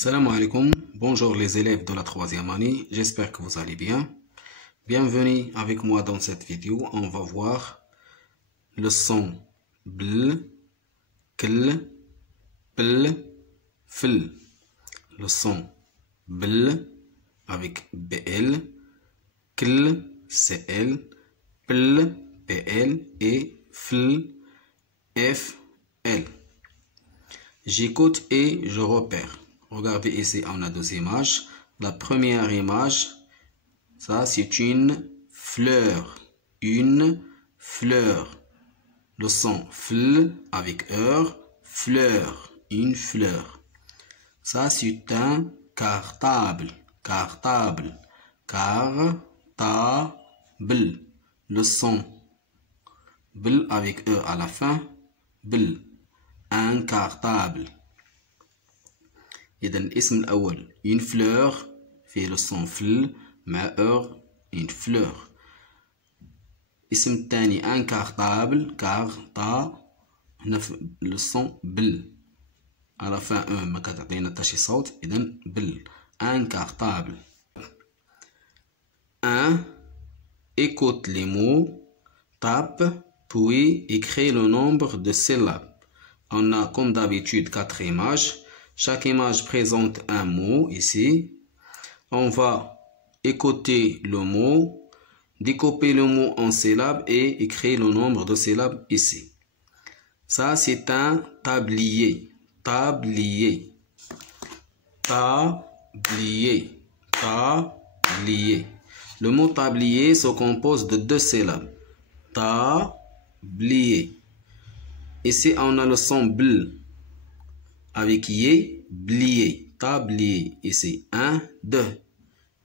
Salam alaikum, bonjour les élèves de la troisième année, j'espère que vous allez bien. Bienvenue avec moi dans cette vidéo, on va voir le son bl, kl, pl, fl. Le son bl avec BL, kl, CL, pl, PL et fl, FL. J'écoute et je repère. Regardez ici, on a deux images. La première image, ça c'est une fleur. Une fleur. Le son fl avec heure, fleur, une fleur. Ça c'est un cartable. Cartable. Cartable. Le son bl avec e à la fin, bl. Un cartable. إذا الاسم الأول une fleur فيه le son fl مع heure une fleur. الاسم الثاني un cartable carta هنا le son bl à la fin ما كتعطينا حتى شي صوت إذا bl un cartable. 1. Écoute les mots, tape, puis écris le nombre de syllabes. On a comme d'habitude 4 images. Chaque image présente un mot ici. On va écouter le mot, découper le mot en syllabes et écrire le nombre de syllabes ici. Ça, c'est un tablier. Tablier. Tablier. Tablier. Le mot tablier se compose de 2 syllabes. Tablier. Ici, on a le son bl. Avec yé, blier, tablier. Ici, 1, 2.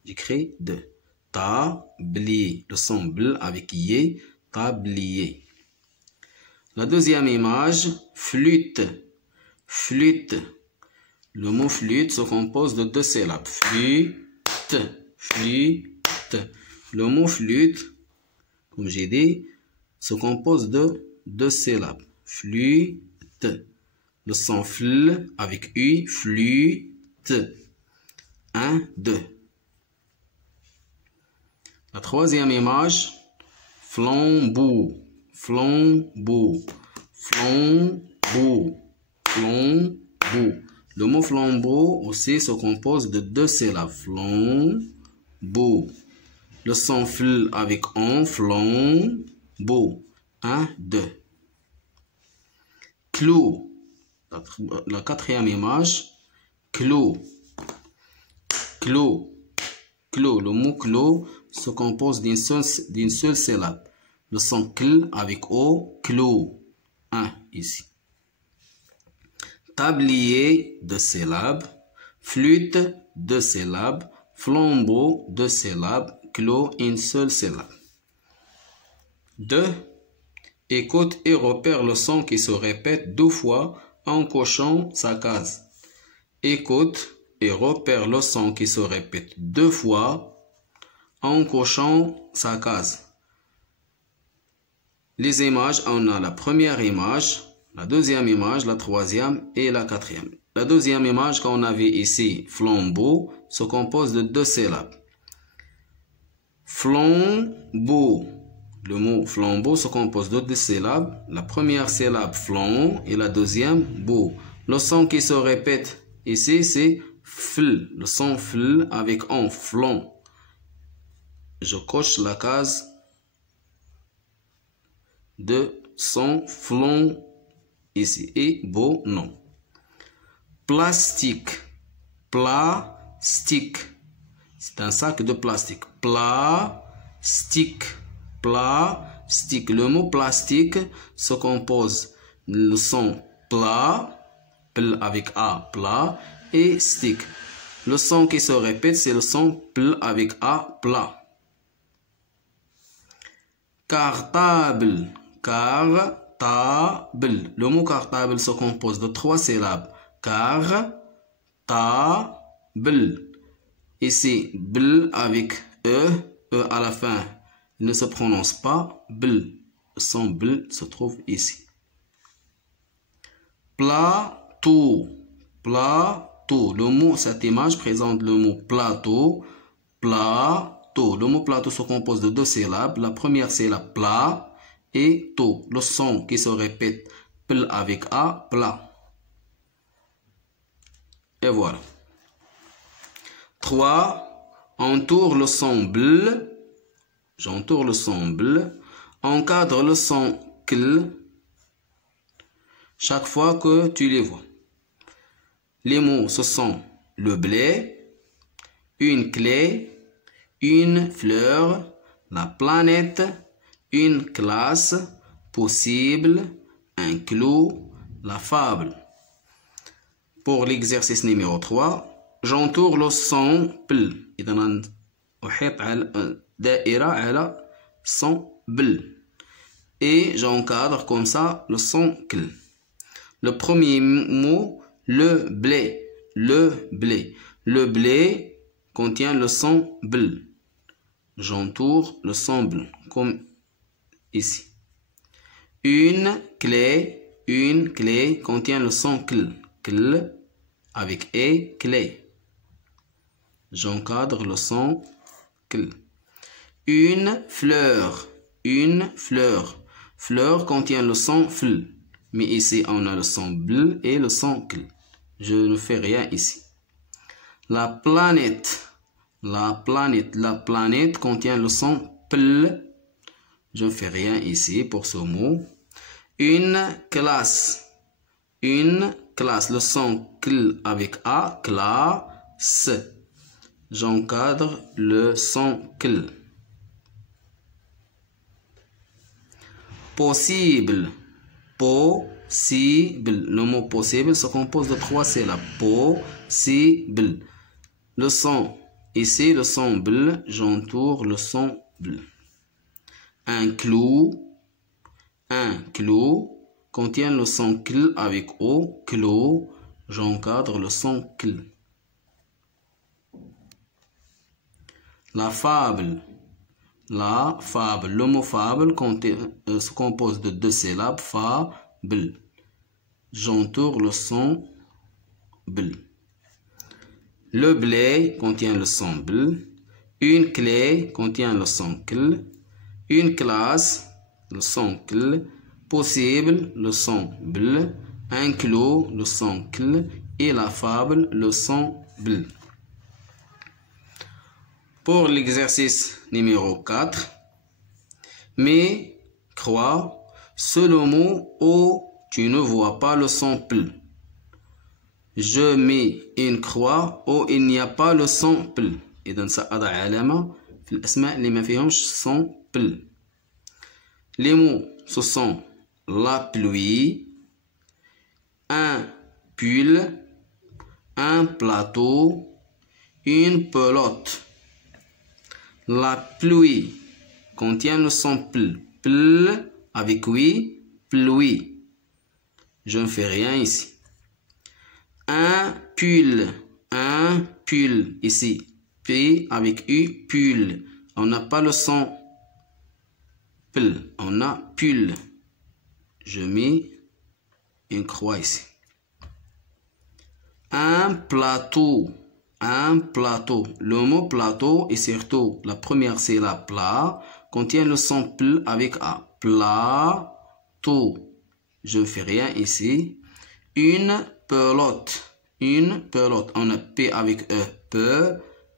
J'écris 2. Tablier. Le son bl avec yé, tablier. La deuxième image, flûte. Flûte. Le mot flûte se compose de 2 syllabes. Flûte. Flûte. Le mot flûte, comme j'ai dit, se compose de 2 syllabes. Flûte. Le son fl avec U, flûte. 1, 2. La troisième image, flambeau. Flambeau. Flambeau. Flambeau. Le mot flambeau aussi se compose de 2 syllabes. Flambeau. Le son fl avec on, flambeau. 1, 2. Clou. La quatrième image, clos. Clos. Clos. Le mot clos se compose d'une seule syllabe. Le son cl avec o, clos. 1 ici. Tablier, 2 syllabes. Flûte, 2 syllabes. Flambeau, 2 syllabes. Clos, une seule syllabe. 2. Écoute et repère le son qui se répète 2 fois en cochant sa case. Écoute et repère le son qui se répète 2 fois en cochant sa case. Les images, on a la première image, la deuxième image, la troisième et la quatrième. La deuxième image qu'on avait ici, flambeau, se compose de 2 syllabes. Flambeau. Le mot flambeau se compose de 2 syllabes. La première syllabe flamb et la deuxième beau. Le son qui se répète ici c'est fl. Le son fl avec on, flanc. Je coche la case de son flanc ici et beau non. Plastique. Plastique. C'est un sac de plastique. Plastique. Plastique. Le mot plastique se compose le son plat, pl avec a, plat, et stick. Le son qui se répète, c'est le son pl avec a, plat. Cartable. Cartable. Le mot cartable se compose de 3 syllabes. Cartable. Ici, bl avec e à la fin. Ne se prononce pas bl. Le son bl se trouve ici. Plateau. Plateau. plateau. Le mot, cette image présente le mot plateau. Plateau. Le mot plateau se compose de deux syllabes. La première syllabe plat et to. Le son qui se répète pl avec a, plat. Et voilà. 3. Entoure le son bl. J'entoure le son bl. Encadre le son cl. Chaque fois que tu les vois. Les mots, ce sont le blé, une clé, une fleur, la planète, une classe, possible, un clou, la fable. Pour l'exercice numéro 3, j'entoure le son bl. إذا أحيط على دائرة على son bl. Et j'encadre comme ça le son cl. Le premier mot, le blé. Le blé. Le blé contient le son bl. J'entoure le son bl, comme ici. Une clé contient le son cl. Cl avec e, clé. J'encadre le son cl. Une fleur. Fleur contient le son fl. Mais ici, on a le son bl et le son cl. Je ne fais rien ici. La planète contient le son pl. Je ne fais rien ici pour ce mot. Une classe, le son cl avec a, classe. J'encadre le son cl. Possible. Le mot possible se compose de 3 syllabes. Possible. Le son, ici, le son bl, j'entoure le son bl. Un clou contient le son cl avec o, clou. J'encadre le son cl. La fable. Le mot fable se compose de 2 syllabes, fable. J'entoure le son bl. Le blé contient le son bl. Une clé contient le son cl. Une classe, le son cl. Possible, le son bl. Un clou, le son cl. Et la fable, le son bl. Pour l'exercice numéro 4, mais crois, c'est le mot où tu ne vois pas le son pl. Je mets une croix où il n'y a pas le son pl. إذا سأضع علامة في الأسماء اللي ما فيهمش son pl. Les mots, ce sont la pluie, un pull, un plateau, une pelote. La pluie contient le son pl. Pl avec oui, pluie. Je ne fais rien ici. Un pull ici. P avec U, pull. On n'a pas le son pl. On a pull. Je mets une croix ici. Un plateau. Le mot plateau et surtout la première syllabe plat contient le son pl avec a. Plateau. Je ne fais rien ici. Une pelote. On a P avec E, P,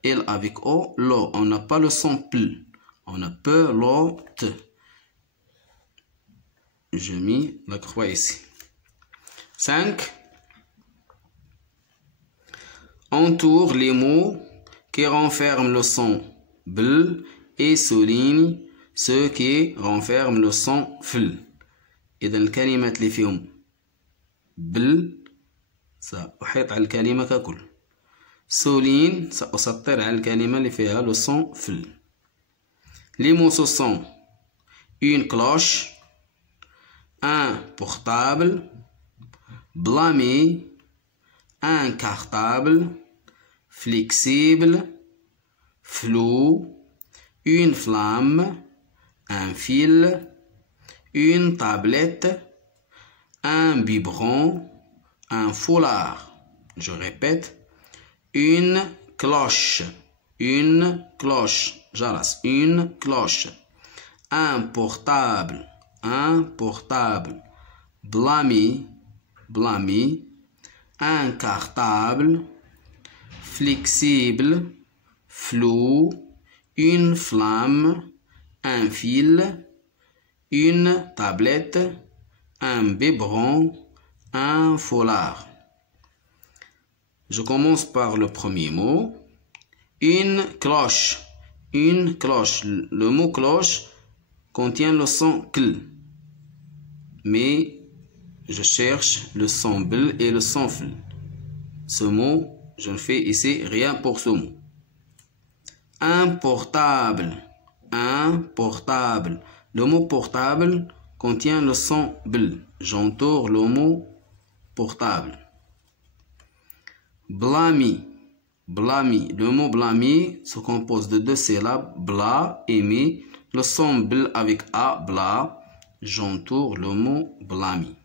L avec O, lo. On n'a pas le son pl. On a pelote. Je mets la croix ici. 5. Entoure les mots qui renferment le son bl et souligne ceux qui renferment le son fl. إذا الكلمات اللي فيهم بل سأحيط على الكلمة ككل. souligne سأسطر على الكلمة اللي فيها le son fl. Les mots ce sont une cloche, un portable, blâmer, un cartable, flexible, flou, une flamme, un fil, une tablette, un biberon, un foulard. Je répète, une cloche, une cloche, jaras, une cloche. Un portable, blâmi, blâmi. Un cartable, flexible, flou. Une flamme, un fil. Une tablette, un biberon, un foulard. Je commence par le premier mot. Une cloche, une cloche. Le mot cloche contient le son cl. Mais je cherche le son bl et le son fl. Ce mot, je ne fais ici rien pour ce mot. Un portable, un portable. Le mot portable contient le son bl. J'entoure le mot portable. Blâmi, blâmi. Le mot blâmi se compose de deux syllabes, bla et mi. Le son bl avec a, bla. J'entoure le mot blâmi.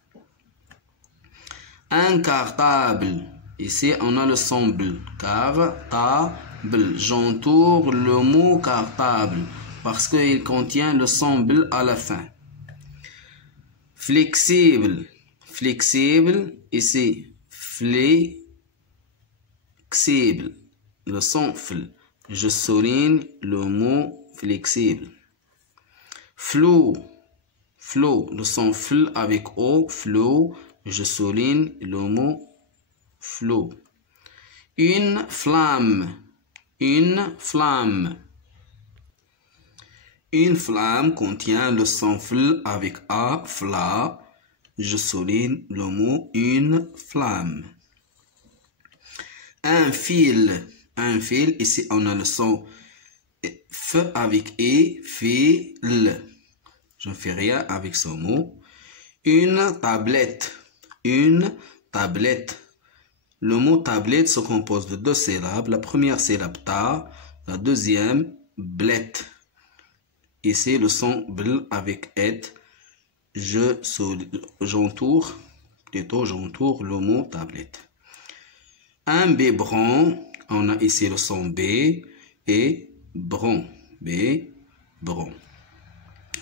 Un cartable. Ici, on a le son bl. Cartable. J'entoure le mot cartable parce qu'il contient le son bl à la fin. Flexible. Flexible. Ici, flexible. Le son fl. Je souligne le mot flexible. Flou. Flou. Le son fl avec o, flou. Je souligne le mot flou. Une flamme. Une flamme. Une flamme contient le son fl avec a, fla. Je souligne le mot une flamme. Un fil. Un fil. Ici, on a le son f avec e, fil. Je ne fais rien avec ce mot. Une tablette. Une tablette. Le mot tablette se compose de deux syllabes. La première syllabe ta, la deuxième blette. Ici, le son bl avec et. J'entoure le mot tablette. Un biberon, on a ici le son b et bron. Bron.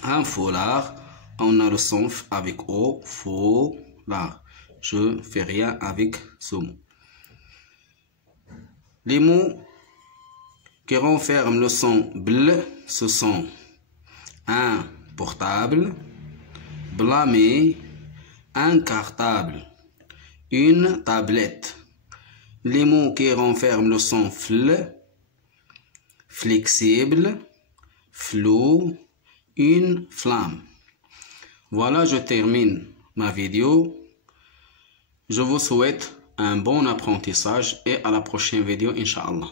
Un foulard, on a le son f avec o, foulard. Je ne fais rien avec ce mot. Les mots qui renferment le son bl, ce sont un portable, blâmer, un cartable, une tablette. Les mots qui renferment le son fl, flexible, flou, une flamme. Voilà, je termine ma vidéo. Je vous souhaite un bon apprentissage et à la prochaine vidéo, Inch'Allah.